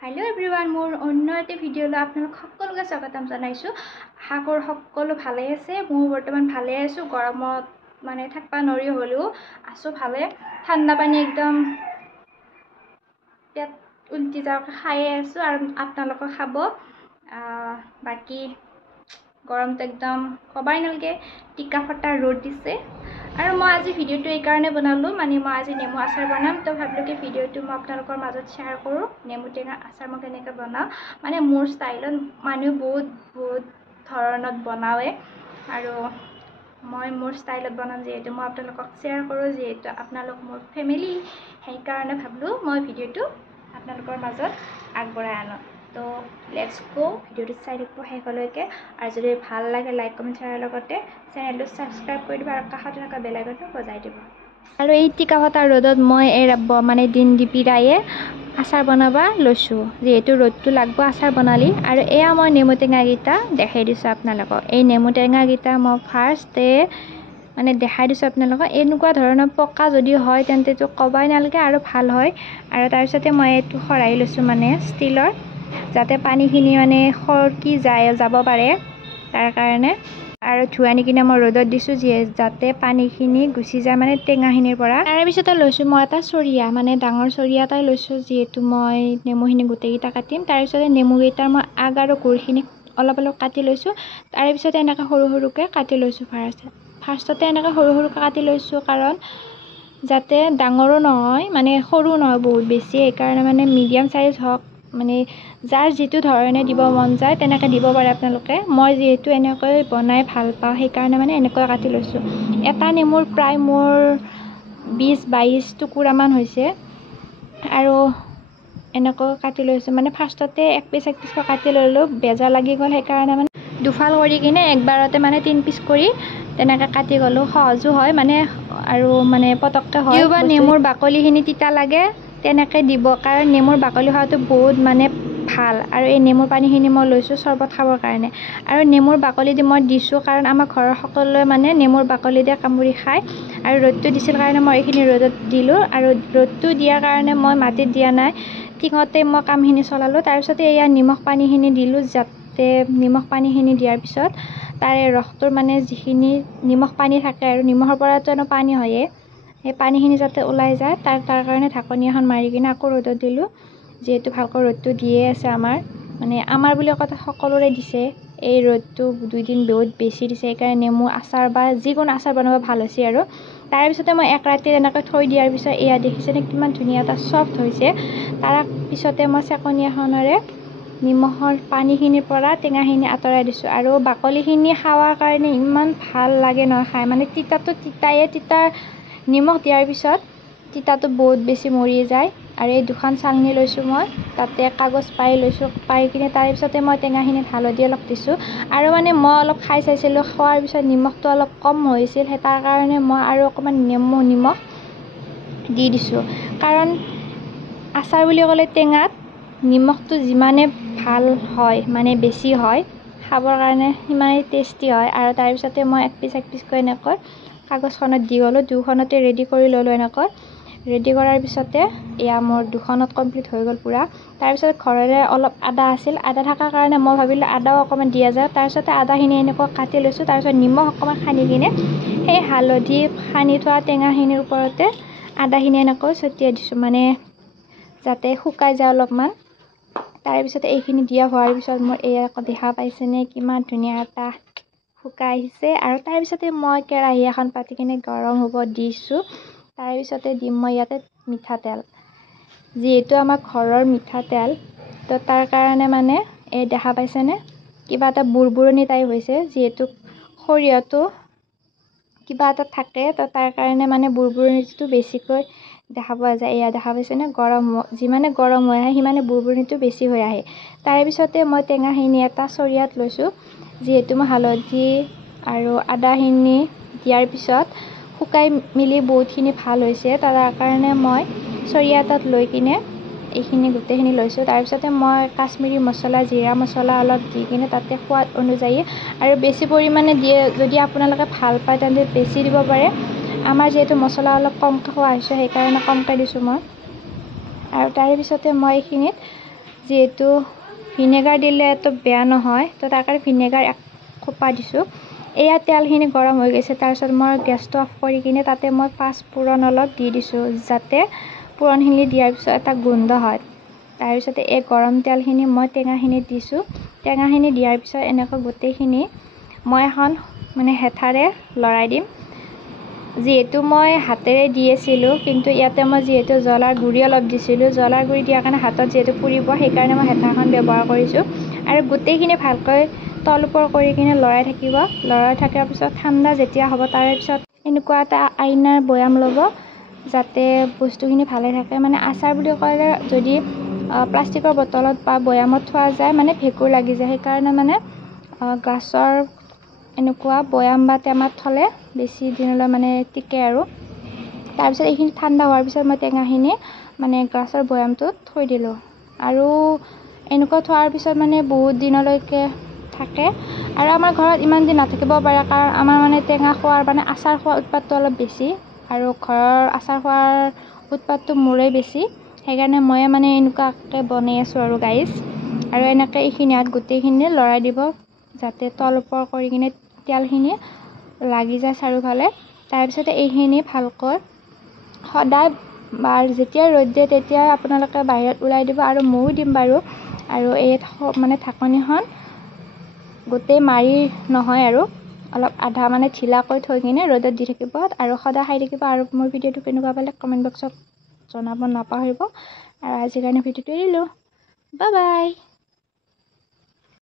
Hello everyone मोर अन्य एटा भिडिओলৈ আপোনালোক সকলোকে স্বাগতম জনাইছো। আশা কৰো সকলো ভালে আছে। মই বৰ্তমান ভালে আছো। গৰমত মানে থাকবা নৰি হলো আছো ভালে। ঠাণ্ডা পানী একদম পেট উল্টি যাওক খাই আছো আৰু আপোনালোক খাব। বাকি গৰমটো একদম কবাই নালগে টিকা ফটা ৰ'দ দিছে। আৰু মই আজি ভিডিওটো এই কাৰণে বনালো মানে মই আজি নেমু আচাৰ বনাম তো ভাবলো কি ভিডিওটো মই আপোনালোকৰ মাজত শেয়াৰ কৰো। নেমু টেঙা আচাৰ মই কেনেকৈ বনাও মানে মোৰ ষ্টাইলত মানুহ বহুত ধৰণত বনাৱে আৰু মই মোৰ ষ্টাইলত বনাম যেহেতু মই আপোনালোকক শেয়াৰ কৰো যেহেতু আপোনালোক মোৰ ফ্যামিলি সেই কাৰণে ভাবলো মই ভিডিওটো আপোনালোকৰ মাজত আগবঢ়াই আনো। তো লেটস গো ভিডিওটো চাই থাকিব শেষলৈকে আৰু যদি ভাল লাগে লাইক কমেন্ট শেয়াৰ লগতে চেনেলটো সাবস্ক্ৰাইব কৰি দিব আৰু কাষত থকা বেল আইকনটো বজাই দিব। আৰু এই টিকা ফটা ৰ'দত মই মানে দিন দিপিৰায়ে আচাৰ বনাবা লৈছো যেহেতু ৰ'দটো লাগব আচাৰ বনালি। আৰু এয়া মই নেমু টেঙা গিটা দেখাই দিছো আপোনালোকক। এই নেমু টেঙা গিটা মই ফাৰ্ষ্টে মানে দেখাই দিছো আপোনালোকক। এনেকুৱা ধৰণৰ পকা যদি হয় তেন্তে তো কবাই নালগে আৰু ভাল হয়। আৰু তাৰ পিছতে মই এইটো খৰাই লৈছো মানে ষ্টিলৰ যাতে পানীখিনি মানে খৰকি যাব পাৰে তাৰ কাৰণে। আৰু ধুৱানি কিনে মই ৰ'দত দিছো যাতে পানীখিনি গুচি যায় মানে টেঙাখিনিৰ পৰা। তাৰ পিছতে লৈছো মই এটা চৰিয়া মানে ডাঙৰ চৰিয়া এটাই লৈছো যেহেতু মই নেমুখিনি গোটেইকেইটা কাটিম। তাৰ পিছতে নেমুকেইটাৰ মই আগ আৰু গুৰখিনি অলপ কাটি লৈছো। তাৰ পিছতে এনেকৈ সৰু সৰুকৈ কাটি লৈছো। ফাৰ্ষ্টতে এনেকৈ সৰু সৰুকৈ কাটি লৈছো কাৰণ যাতে ডাঙৰো নহয় মানে সৰু নহয় বহুত বেছি। সেইকাৰণে মানে মিডিয়াম চাইজ হওক মানে যাৰ যিটো ধৰণে দিব মন যায় তেনেকৈ দিব পাৰে আপোনালোকে। মই যিহেতু এনেকৈ বনাই ভাল পাওঁ সেইকাৰণে মানে এনেকৈ কাটি লৈছো। এটা নেমুৰ প্ৰায় মোৰ 20-22 টুকুৰামান হৈছে আৰু এনেকৈ কাটি লৈছো মানে ফাৰ্ষ্টতে এক পিচকৈ কাটি ললো বেজা লাগি গ'ল সেইকাৰণে মানে দুফাল কৰি কিনে একবাৰতে মানে 3 পিচ কৰি তেনেকৈ কাটি গ'লো। সহজো হয় মানে আৰু মানে পটককৈ হয়। বা নেমুৰ বাকলিখিনি তিতা লাগে তেনেকৈ দিব কাৰণ নেমুৰ বাকলি খোৱাটো বহুত মানে ভাল। আৰু এই নেমুৰ পানীখিনি মই লৈছো চৰবত খাবৰ কাৰণে। আৰু নেমুৰ বাকলি দি মই দিছো কাৰণ আমাৰ ঘৰৰ সকলোৱে মানে নেমুৰ বাকলি দিয়ে কামুৰি খায় আৰু ৰ'দটো দিছিল কাৰণে মই এইখিনি ৰ'দত দিলো। আৰু ৰ'দটো দিয়াৰ কাৰণে মই মাটিত দিয়া নাই টিঙতে মই কামখিনি চলালো। তাৰ পিছতে এয়া নিমখ পানীখিনি দিলো যাতে নিমখ পানীখিনি দিয়াৰ পিছত তাৰে ৰসটোৰ মানে যিখিনি নিমখ পানী থাকে আৰু নিমখৰ পৰাতো এনে পানী হয়ে সেই পানীখিনি যাতে ওলাই যায় তাৰ কাৰণে ঢাকনি এখন মাৰি কিনে আকৌ ৰ'দত দিলো। যেহেতু ভালকৈ ৰ'দটো দিয়ে আছে আমাৰ বুলি কথা সকলোৰে দিছে এই ৰ'দটো 2 দিন বহুত বেছি দিছে সেইকাৰণে নেমু আচাৰ বা যিকোনো আচাৰ বনাব ভাল হৈছে। আৰু তাৰ পিছতে মই এক ৰাতি এনেকৈ থৈ দিয়াৰ পিছত এয়া দেখিছেনে কিমান ধুনীয়া এটা চফ্ট হৈছে। তাৰ পিছতে মই চেকনি এখনেৰে নিমখৰ পানীখিনিৰ পৰা টেঙাখিনি আঁতৰাই দিছো। আৰু বাকলিখিনি খাৱাৰ কাৰণে ইমান ভাল লাগে নহয় খাই মানে তিতাটো তিতায়ে তিতা নিমখ দিয়াৰ পিছত তিতাটো বহুত বেছি মৰি যায়। আৰু এই দুখন চালনি লৈছো মই তাতে কাগজ পাৰি লৈছো পাৰি কিনে তাৰ পিছতে মই টেঙাখিনিত হালধি অলপ দিছো। আৰু মানে মই অলপ খাই চাইছিলো খোৱাৰ পিছত নিমখটো অলপ কম হৈছিল সেই তাৰ কাৰণে মই আৰু অকণমান নিমখ দি দিছো। কাৰণ আচাৰ বুলি ক'লে টেঙাত নিমখটো যিমানে ভাল হয় মানে বেছি হয় খাবৰ কাৰণে সিমানেই টেষ্টি হয়। আৰু তাৰ পিছতে মই এক পিচকৈ এনেকৈ কাগজখনত দি গ'লো। দুখনতে ৰেডি কৰি ল'লো এনেকৈ ৰেডি কৰাৰ পিছতে এয়া মোৰ দুখনত কমপ্লিট হৈ গ'ল পুৰা। তাৰপিছত ঘৰৰে অলপ আদা আছিল আদা থকাৰ কাৰণে মই ভাবিলোঁ আদাও অকণমান দিয়া যায়। তাৰপিছতে আদাখিনি এনেকৈ কাটি লৈছোঁ। তাৰপিছত নিমখ অকণমান সানি কিনে সেই হালধি সানি থোৱা টেঙাখিনিৰ ওপৰতে আদাখিনি এনেকৈ ছটিয়াই দিছোঁ মানে যাতে শুকাই যায় অলপমান। তাৰপিছতে এইখিনি দিয়া হোৱাৰ পিছত মোৰ এয়া দেখা পাইছেনে কিমান ধুনীয়া এটা শুকাই আহিছে। আৰু তাৰপিছতে মই কেৰাহী এখন পাতি কিনে গৰম হ'ব দিছোঁ। তাৰপিছতে দিম মই ইয়াতে মিঠাতেল যিহেতু আমাৰ ঘৰৰ মিঠাতেল তো তাৰ কাৰণে মানে এই দেখা পাইছেনে কিবা এটা বুৰবুৰণি টাইপ হৈছে যিহেতু সৰিয়হটো কিবা এটা থাকে তো তাৰ কাৰণে মানে বুৰবুৰণিটো বেছিকৈ দেখা পোৱা যায়। এয়া দেখা পাইছেনে যিমানে গৰম হৈ আহে সিমানে বুৰবুৰণিটো বেছি হৈ আহে। তাৰপিছতে মই টেঙাখিনি এটা চৰিয়াত লৈছোঁ যিহেতু মই হালধি আৰু আদাখিনি দিয়াৰ পিছত শুকাই মিলি বহুতখিনি ভাল হৈছে তাৰ কাৰণে মই চৰিয়া এটাত লৈ কিনে এইখিনি গোটেইখিনি লৈছোঁ। তাৰপিছতে মই কাশ্মীৰী মছলা জিৰা মছলা অলপ দি কিনে তাতে সোৱাদ অনুযায়ী আৰু বেছি পৰিমাণে দিয়ে যদি আপোনালোকে ভাল পায় তেন্তে বেছি দিব পাৰে। আমাৰ যিহেতু মছলা অলপ কমকৈ খোৱা হৈছে সেইকাৰণে কমকৈ দিছোঁ মই। আৰু তাৰ পিছতে মই এইখিনিত যিহেতু ভিনেগাৰ দিলেতো বেয়া নহয়, তো তাৰ কাৰণে ভিনেগাৰ এক খোপা দিছোঁ। এয়া তেলখিনি গৰম হৈ গৈছে। তাৰপিছত মই গেছটো অফ কৰি কিনে তাতে মই পাঁচফোৰণ অলপ দি দিছোঁ, যাতে ফোৰণখিনি দিয়াৰ পিছত এটা গোন্ধ হয়। তাৰপিছতে এই গৰম তেলখিনি মই টেঙাখিনিত দিছোঁ। টেঙাখিনি দিয়াৰ পিছত এনেকৈ গোটেইখিনি মই এখন মানে হেতাৰে লৰাই দিম। যিহেতু মই হাতেৰে দি আছিলোঁ, কিন্তু ইয়াতে মই যিহেতু জ্বলাৰ গুড়ি অলপ দিছিলোঁ, জ্বলাৰ গুড়ি দিয়াৰ কাৰণে হাতত যিহেতু পুৰিব, সেইকাৰণে মই হেতাখন ব্যৱহাৰ কৰিছোঁ। আৰু গোটেইখিনি ভালকৈ তল ওপৰ কৰি কিনে লৰাই থাকিব। লৰাই থকাৰ পিছত ঠাণ্ডা যেতিয়া হ'ব, তাৰে পিছত এনেকুৱা এটা আইনাৰ বৈয়াম ল'ব, যাতে বস্তুখিনি ভালে থাকে। মানে আচাৰ বুলি ক'লে যদি প্লাষ্টিকৰ বটলত বা বৈয়ামত থোৱা যায়, মানে ভেঁকুৰ লাগি যায়। সেইকাৰণে মানে গ্লাছৰ এনেকুৱা বৈয়াম বা টেমাত থ'লে বেছি দিনলৈ মানে টিকে আৰু। তাৰপিছত এইখিনি ঠাণ্ডা হোৱাৰ পিছত মই টেঙাখিনি মানে গ্লাছৰ বৈয়ামটোত থৈ দিলোঁ। আৰু এনেকুৱা থোৱাৰ পিছত মানে বহুত দিনলৈকে থাকে। আৰু আমাৰ ঘৰত ইমান দিন নাথাকিব পাৰে, কাৰণ আমাৰ মানে টেঙা খোৱাৰ মানে আচাৰ খোৱাৰ উৎপাতটো অলপ বেছি। আৰু ঘৰৰ আচাৰ খোৱাৰ উৎপাতটো মোৰেই বেছি। সেইকাৰণে ময়ে মানে এনেকুৱাকৈ বনাই আছোঁ আৰু গাইজ। আৰু এনেকৈ এইখিনি হাত গোটেইখিনি লৰাই দিব, যাতে তল ওপৰ কৰি কিনে তেলখিনি লাগি যায় চাৰিওফালে। তাৰপিছতে এইখিনি ভালকৈ সদায় বা যেতিয়া ৰ'দ দিয়ে তেতিয়া আপোনালোকে বাহিৰত ওলাই দিব, আৰু ময়ো দিম বাৰু। আৰু এই মানে ঢাকনিখন গোটেই মাৰি নহয় আৰু অলপ আধা মানে ঢিলাকৈ থৈ কিনে ৰ'দত দি থাকিব, আৰু সদায় খাই থাকিব। আৰু মোৰ ভিডিঅ'টো কেনেকুৱা পালে কমেণ্ট বক্সত জনাব নাপাহৰিব। আৰু আজিৰ কাৰণে ভিডিঅ'টো এৰিলোঁ। Bye bye.